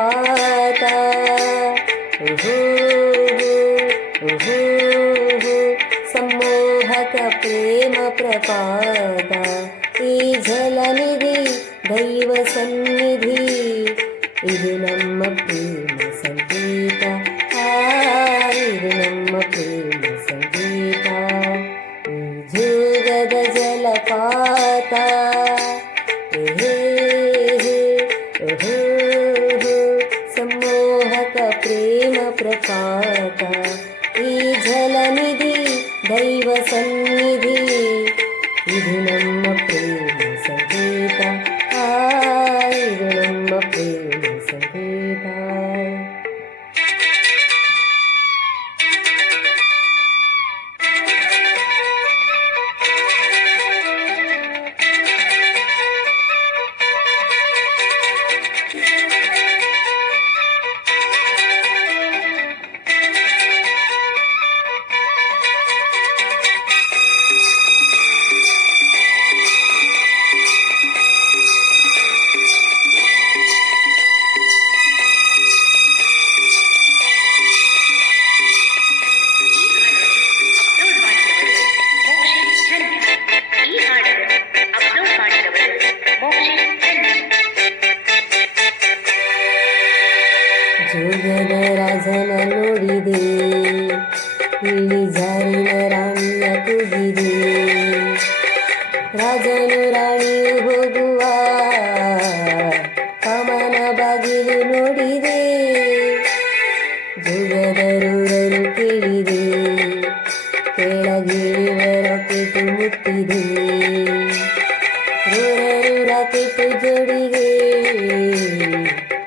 ಪ್ರಪಾತ सम्मोहक प्रेम प्रपात ಈ ಜಲನಿಧಿ ದೈವ ಸನ್ನಿಧಿ ಇದು ನಮ್ಮ ಪ್ರೇಮ ಸಂಗೀತ ಇದು ನಮ್ಮ ಪ್ರೇಮ ಸಂಗೀತ ಈ ಜೋಗದ ಜಲಪಾತ सम्मोहक प्रेम प्रपात ಈ ಜಲನಿಧಿ ದೈವ ಸನ್ನಿಧಿ ಇದು ನಮ್ಮ ಪ್ರೇಮ ಸಂಗೀತ ಇದು ನಮ್ಮ ಪ್ರೇಮ ಸಂಗೀತ ಜೋಗದ ರಾಜನ ನೋಡಿದೆ ಇಳಿಜಾರಿನ ರಾಣಿಯ ಕೂಗಿದೆ ರಾಜನು ರಾಣಿಯು ಹೋಗುವ ಕಾಮನ ಬಾಗಿಲು ನೋಡಿದೆ ಜೋಗದ ರೂರರು ಕೇಳಿದೆ ಕೆಳಗಿಳಿವ ರಾಕೆಟು ಮುಟ್ಟಿದೆ ರೂರರು ರಾಕೆಟು ಜೋಡಿಗೆ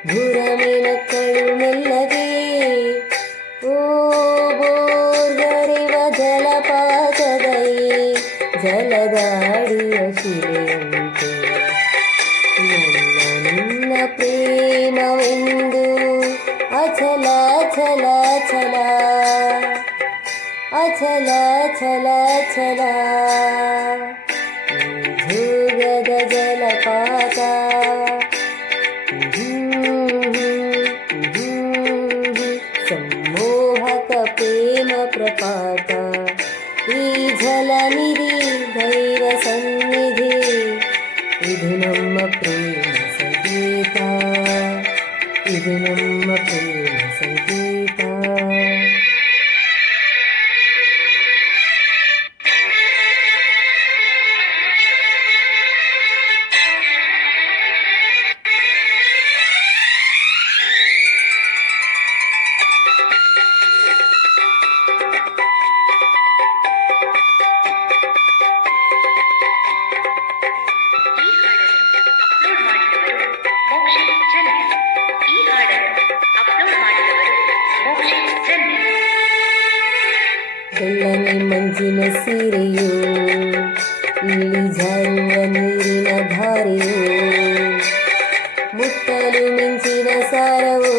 ಭೂರಮೇನಕ್ಕಳು ಮೆಲ್ಲಗೆ ಓ ಬೋರ್ಗರಿವ ಜಲಪಾತದೈ ಜಲದಾಡಿಯ ಶಿಲೆಯಂತೆ ನನ್ನ ಪ್ರೇಮವೆಂದು ಅಚಲ ಛಲ ಛಲ ಅಚಲ ಛಲ ಛಲ ಜೋಗದ ಜಲಪಾತ सम्मोहक प्रेम प्रपात ಈ ಜಲನಿಧಿ ದೈವ ಸನ್ನಿಧಿ ಇದು ನಮ್ಮ ಪ್ರೇಮ ಸಂಗೀತ ಇದು ನಮ್ಮ ಪ್ರೇಮ ಸಂಗೀತ ಬೆಳ್ಳನೆ ಮಂಜಿನ ಸೀರೆಯೋ ಇಳಿಜಾರುವ ನೀರಿನ ಧಾರೆಯೋ ಮುಟ್ಟಲು ಮಿಂಚಿನ ಸಾರವೋ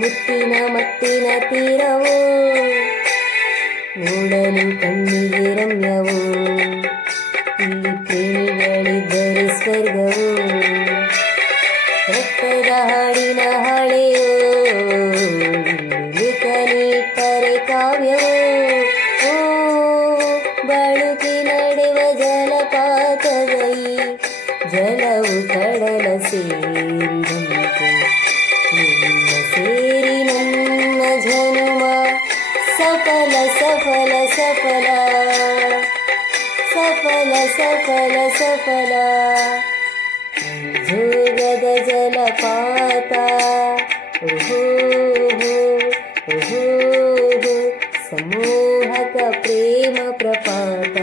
ಮುತ್ತಿನ ಮತ್ತಿನ ತೀರವೋ ನೋಡಲು ಕಣ್ಣಿಗೆ ರಮ್ಯವೋ ಇಲ್ಲಿ ಪ್ರೇಮಿಗಳಿದ್ದರೆ ಸ್ವರ್ಗವೋ ರಕ್ತದ ಹಾಡಿನ ಹಾಳೆಯೋ ಲೇಖನಿಟ್ಟರೆ ಕಾವ್ಯವೋ ಓ ಬಳುಕಿ ನಡೆವ ಜಲಪಾತದೈ ಜಲವು ಕಡಲ ಸೇರಿದಂತೆ ನಿನ್ನ ಸೇರಿ ನನ್ನ ಜನುಮ ಸಫಲ ಸಫಲ ಸಫಲ ಸಫಲ ಸಫಲ ಸಫಲ ಜೋಗದ ಜಲಪಾತ ಸಮೋಹಕ ಪ್ರೇಮ ಪ್ರಪಾತ